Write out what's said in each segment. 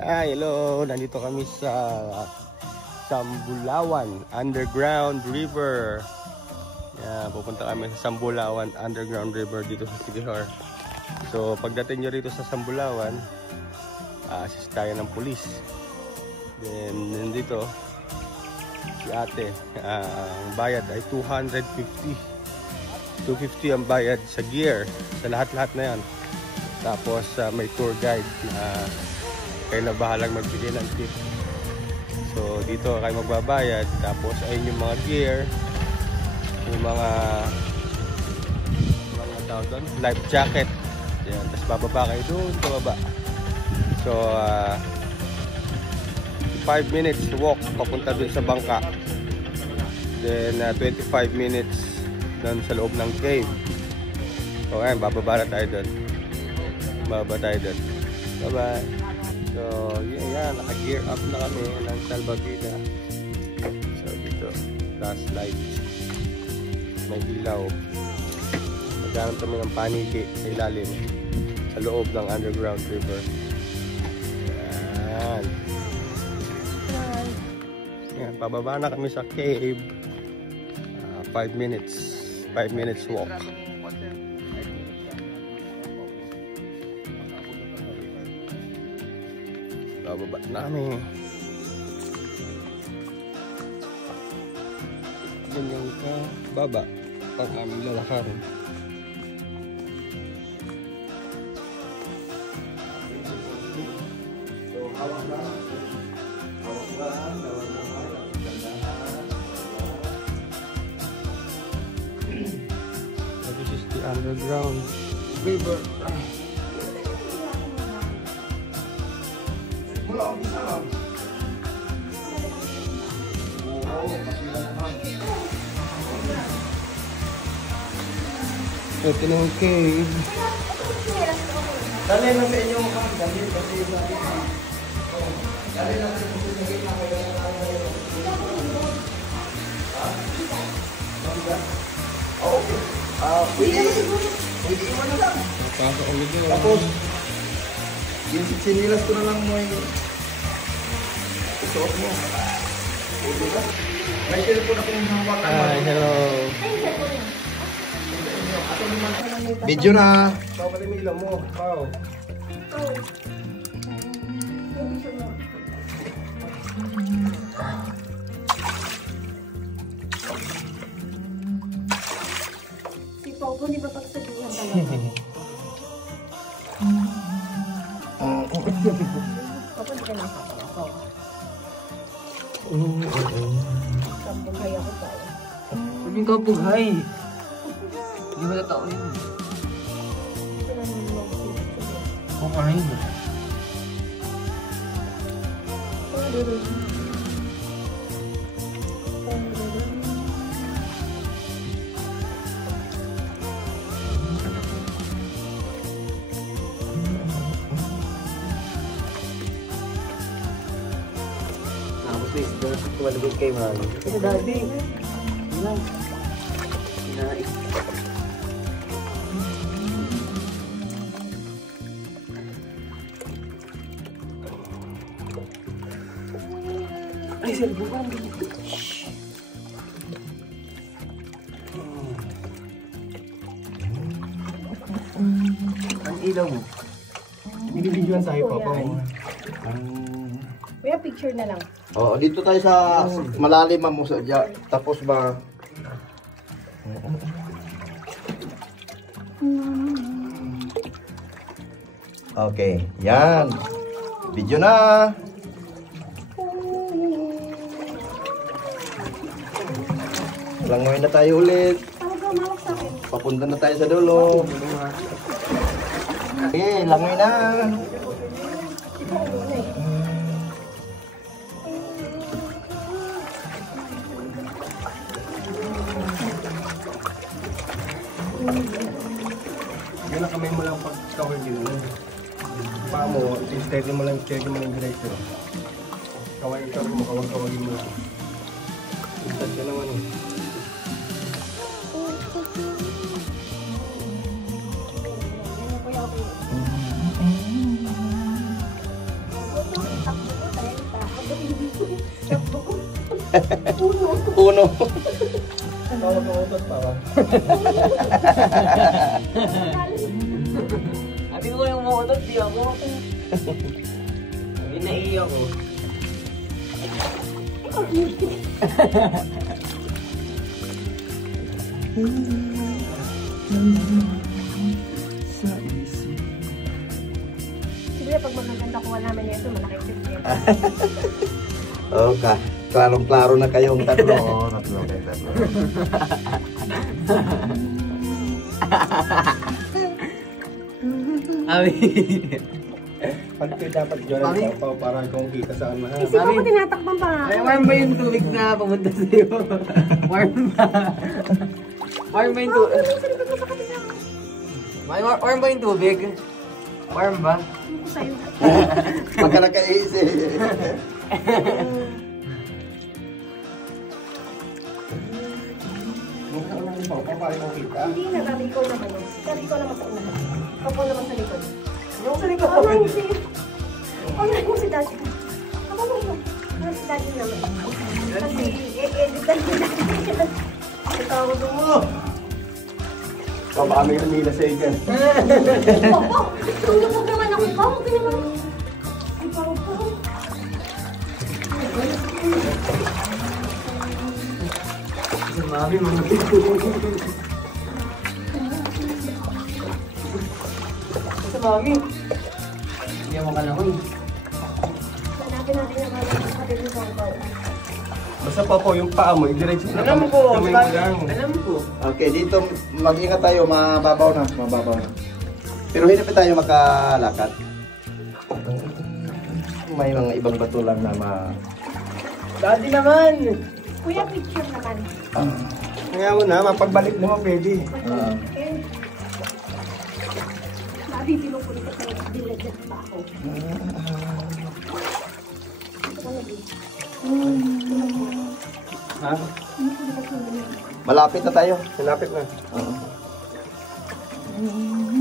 Hello! Nandito kami sa Sambulawan Underground River. Yan, pupunta kami sa Sambulawan Underground River dito sa Siquijor. So, pagdating nyo rito sa Sambulawan, assist tayo ng pulis. Then, nandito, si ate, ang bayad ay 250. 250 ang bayad sa gear, sa lahat-lahat na yan. Tapos, may tour guide na kayo na bahalang magbigay ng tip. So dito kayo magbabayad. Tapos ayun yung mga gear, yung mga tawag doon, life jacket. Yan. Tapos bababa kayo doon sa baba. So 5 minutes walk papunta doon sa bangka. Then 25 minutes doon sa loob ng cave. So ayun, bababa na tayo doon. Bababa tayo doon. Bye bye. So, yan, naka-gear up na kami ng salbabida. So, dito, flashlight. May ilaw. Maghanap kami ng paniki sa ilalim, sa loob ng underground river. Yan. Yan, pababa na kami sa cave. 5 minutes. 5 minutes walk. Bababa namin. Ganyan ka baba pag aming lalakarin. So hawak lang. Hawak lang. This is the underground river. Ito na yung cave. Dali na sa inyo mga dali kasi dali na sa inyo na pwede iwan na lang. Pasok ulit yun. Tapos yung sinilas ko na lang mo yung suot mo. Pwede ba? May telepon akong hawakan. Hi, hello. Video na. Pawalin mo ilaw mo. Wow. Si Popo, di ba pagsabihan talaga? Popo, di ka nakakala ko. Kampughay ako tayo. Huwag yung kampughay. Hindi mo na tao yun. Kung ano yun. Tapos please, tumalagod kayo mami. Ito daddy. Yan. Kinain. Ay, sir, bukan dito. Ang ilaw mo. Binibidyoan tayo pa po. May picture na lang. Oo, dito tayo sa malalim mo sa dya. Tapos ba okay, yan. Video na. Langoy na tayo ulit. Papunta na tayo sa dulo. Okay, langoy na. Yan na kamay mo lang pag-cover dito. Paa mo, steady mo lang diretso. Kaway mo, kawag-kawagin mo lang. Instant ka naman eh. Uno. Ati ko yung umuutot, di ako. Hindi naiiyak ko. Siguro pag magaganda kuha namin ito, malaki tip yan. Okay. Klarong-klaro na kayong tatlo. Oo, tatlo. Abi. Pag kayo dapat dyan ang sapaw para kung kita saan na. Isip ako tinatakpan pa nga. Ay, warm ba yung tubig na pumunta sa'yo? Warm ba? Warm ba yung tubig? Warm ba yung tubig? Warm ba? Ano ko sa'yo? Pagka nakaisip. Hindi na, sabi ko naman yun. Sabi ko naman sa una. Ako naman sa likod. Yung sa likod. Ako naman si... Ako naman si Daddy. Ako naman. Ako si Daddy naman. Kasi i-edit na nila. Ito ako doon mo. Pabami yung nila sa ikan. Opo! Tulog naman ako pa. Huwag ka naman. Ay, parang po. Sa mami, mga sa mami. Hindi mo ka na ko eh. Hanapin natin yung mga kapatid ni Pongpong. Basta pa po yung paa mo, i-diretso na Alam ko. kamay mo lang. Alam ko. Okay, dito mag-ingat tayo, mababaw na. Pero hindi pa tayo makalakad. May mga ibang bato lang na Daddy naman. Kuya, picture naman. Kaya mo na, mapagbalik naman pwede. Eh, sabi, pinupulit ko sa'yo. Dilagyan pa ako. Ito ka lagi. Ha? Malapit na tayo. Sinapit na.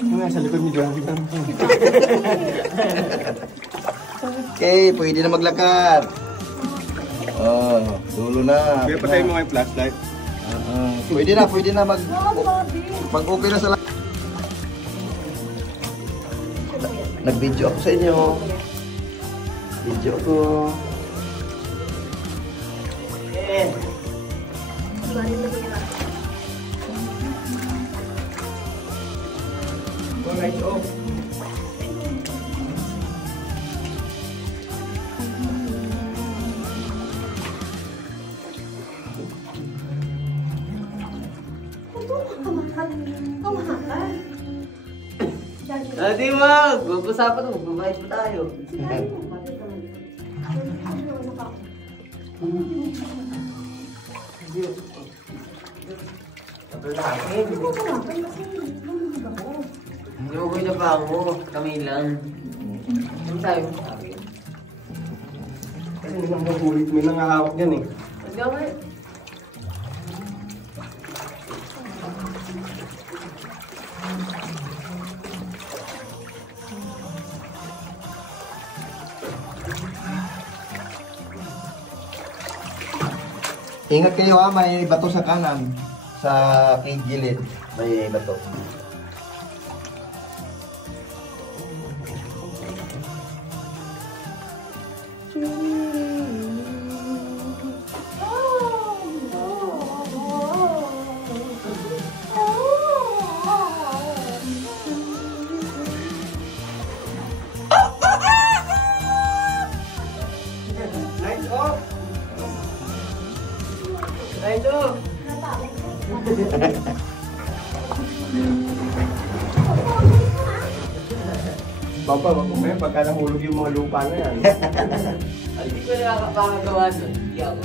Nga, sa likod ni Johnny lang. Okay, pwede na maglakad. Oh, dulo na. Kaya patay mo nga yung flashlight. Pwede na mag-okay na sa lahat. Nag-video ako sa inyo. Video ko. Lights off. Daddy, wag. Mag-usapan mo. Magbabayad pa tayo. Hindi mo na pa ako. Kami lang. Ano sabi mo sa akin? Kasi nang magulit, may nangahawak yan eh. Let's go, man. Ingat kayo ha, may bato sa kanan. Sa gilid, may bato. Lights off! Lights off! Papa, wag mo yan pagka nahulog yung mga lupa na yan. Hindi ko nakakagawa nun. Hindi ako.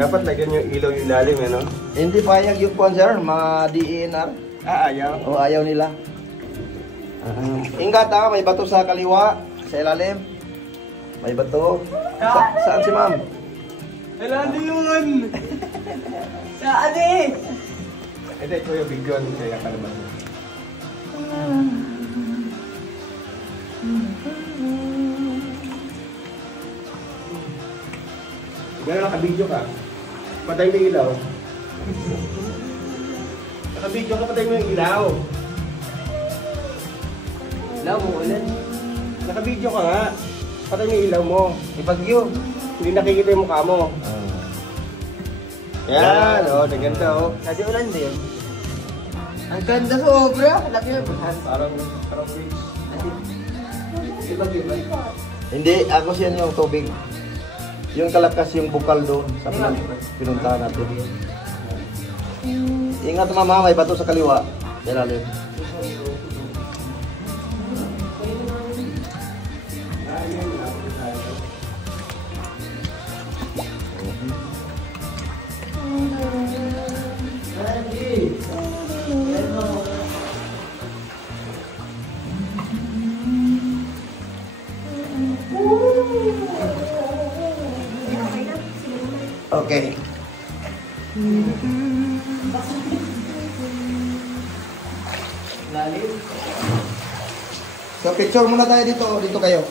Dapat lagyan yung ilaw yung lalim eh, no? Hindi payag yung sponsor, mga DENR. Ayaw. O ayaw nila. Ingat ha, may bato sa kaliwa, sa ilalim. May bato. Saan si ma'am? Kailan yun? Saan eh? Ito yung video kaya kalabas mo. Gano'n naka-video ka? Patay mo yung ilaw. Naka-video ka, patay mo yung ilaw. Ilaw mo ulan. Naka-video ka nga. Patay mo yung ilaw mo. Ipagyo. Hindi nakikita yung mukha mo. Yan, oh, naganda oh. Kasi ulan din. Ang ganda sobra. Laki na. Parang bridge. Ipagyo ba? Hindi, agos yan yung tubig. Yung kalakas yung bukal doon sa pinuntahan natin. Ingat mama, may bato sa kaliwa. Sa ilalim. Okay. Lalim. So picture muna tayo dito. Dito kayo.